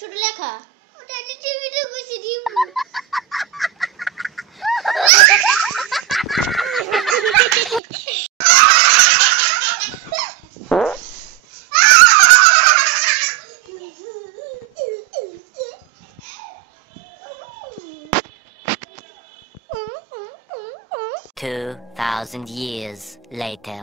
ছোট লেখা ওটা টিভিতে কইছি দিব 2,000 years later.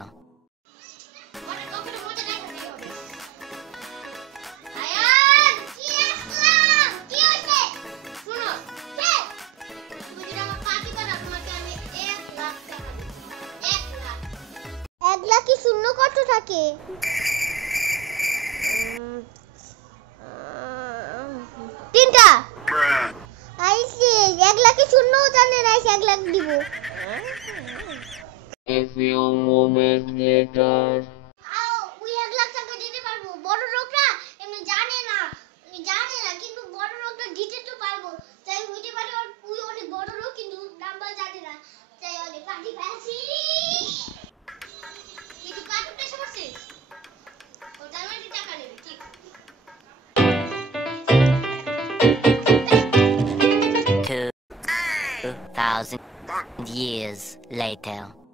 কি শূন্য কত থাকে তিনটা আইসি 1 লাখ শূন্যও জানে না 1 লাখ দিব A few moments later. ওই 1 লাখ টাকা দিতে পারবো বড় লোকরা এমনি জানে না কিন্তু বড় লোকরা দিতে তো পারবো তাই হইতে পারে ওই অনেক বড় লোক কিন্তু নাম্বার জানে না তাই অনেক পার্টি পাচ্ছি কিন্তু কাটুতে সমস্যা ও জানে টাকা নেবে ঠিক 2,000 years later.